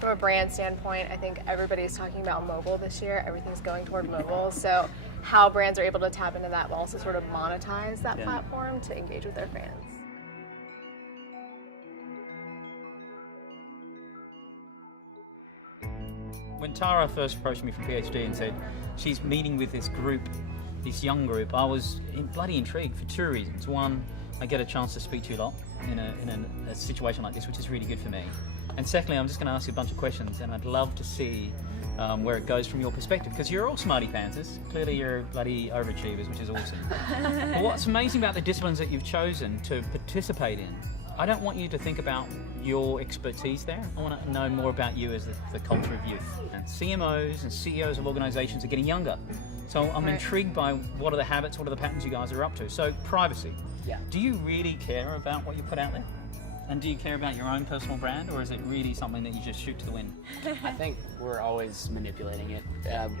From a brand standpoint, I think everybody's talking about mobile this year. Everything's going toward mobile. So how brands are able to tap into that, but also sort of monetize that platform to engage with their fans. When Tara first approached me from PHD and said she's meeting with this group, this young group, I was bloody intrigued for two reasons. One, I get a chance to speak to you a lot in a situation like this, which is really good for me. And secondly, I'm just going to ask you a bunch of questions, and I'd love to see where it goes from your perspective, because you're all smarty pantsers. Clearly you're bloody overachievers, which is awesome. But what's amazing about the disciplines that you've chosen to participate in, I don't want you to think about your expertise there. I want to know more about you as the culture of youth. And CMOs and CEOs of organizations are getting younger. So I'm intrigued by what are the habits, what are the patterns you guys are up to. So privacy. Yeah. Do you really care about what you put out there? And do you care about your own personal brand, or is it really something that you just shoot to the wind? I think we're always manipulating it,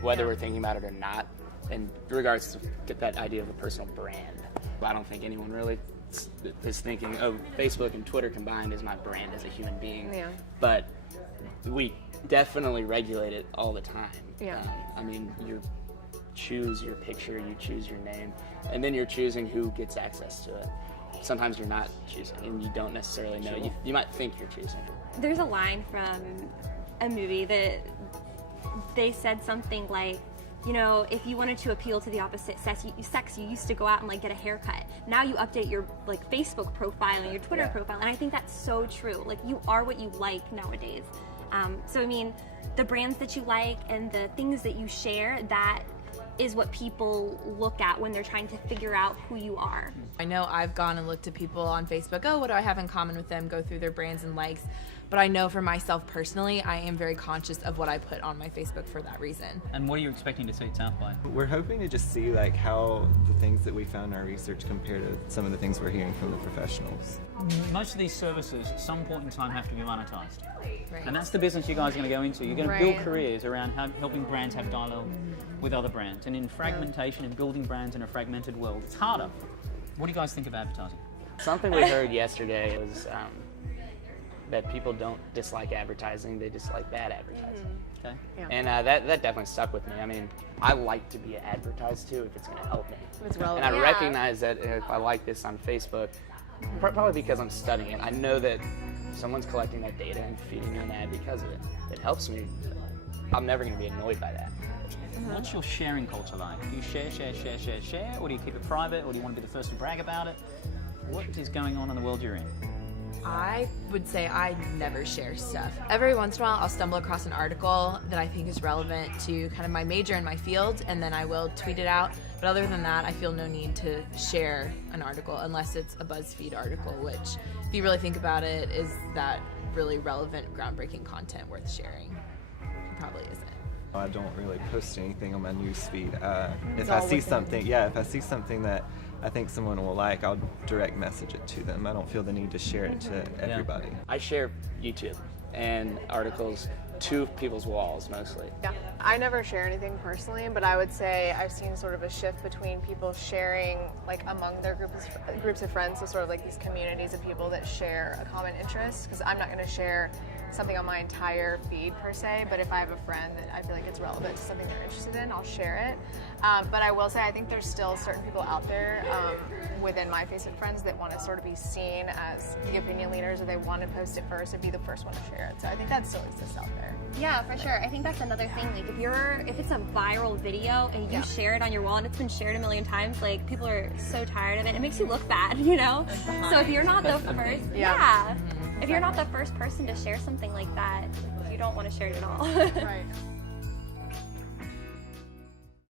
whether we're thinking about it or not, in regards to that idea of a personal brand. I don't think anyone really is thinking, oh, Facebook and Twitter combined is my brand as a human being. Yeah. But we definitely regulate it all the time. Yeah. I mean, you choose your picture, you choose your name, and then you're choosing who gets access to it. Sometimes you're not choosing, and you don't necessarily know. Sure. You might think you're choosing. There's a line from a movie that they said something like, you know, if you wanted to appeal to the opposite sex, you used to go out and like get a haircut. Now you update your like Facebook profile and your Twitter profile, and I think that's so true. Like, you are what you like nowadays. So I mean, the brands that you like and the things that you share, that is what people look at when they're trying to figure out who you are. I know I've gone and looked at people on Facebook, oh, what do I have in common with them, go through their brands and likes, but I know for myself personally, I am very conscious of what I put on my Facebook for that reason. And what are you expecting to see at South by? We're hoping to just see like how the things that we found in our research compare to some of the things we're hearing from the professionals. Most of these services at some point in time have to be monetized. Right. And that's the business you guys are going to go into. You're going to build careers around helping brands have dialogue with other brands. And in fragmentation and building brands in a fragmented world, it's harder. What do you guys think of advertising? Something we heard yesterday was that people don't dislike advertising, they dislike bad advertising. Okay. Yeah. And that definitely stuck with me. I mean, I like to be advertised to if it's going to help me. It's relevant. And I recognize that if I like this on Facebook, probably because I'm studying it, I know that someone's collecting that data and feeding me an ad because of it. It helps me. I'm never going to be annoyed by that. What's your sharing culture like? Do you share, or do you keep it private, or do you want to be the first to brag about it? What is going on in the world you're in? I would say I never share stuff. Every once in a while I'll stumble across an article that I think is relevant to kind of my major and my field, and then I will tweet it out. But other than that, I feel no need to share an article unless it's a BuzzFeed article, which, if you really think about it, is that really relevant, groundbreaking content worth sharing? It probably isn't. I don't really post anything on my newsfeed. If I see something that I think someone will like, I'll direct message it to them. I don't feel the need to share it to everybody. I share YouTube and articles to people's walls mostly. Yeah, I never share anything personally, but I would say I've seen sort of a shift between people sharing like among their groups of friends, so sort of like these communities of people that share a common interest, because I'm not going to share something on my entire feed per se, but if I have a friend that I feel like it's relevant to something they're interested in, I'll share it. But I will say I think there's still certain people out there within my Facebook friends that want to sort of be seen as the opinion leaders, or they want to post it first and be the first one to share it. So I think that still exists out there. Yeah, for sure. I think that's another thing. Like, if it's a viral video and you share it on your wall and it's been shared a million times, like, people are so tired of it. It makes you look bad, you know? So if you're not the first, if you're not the first person to share something like that, you don't want to share it at all. Right.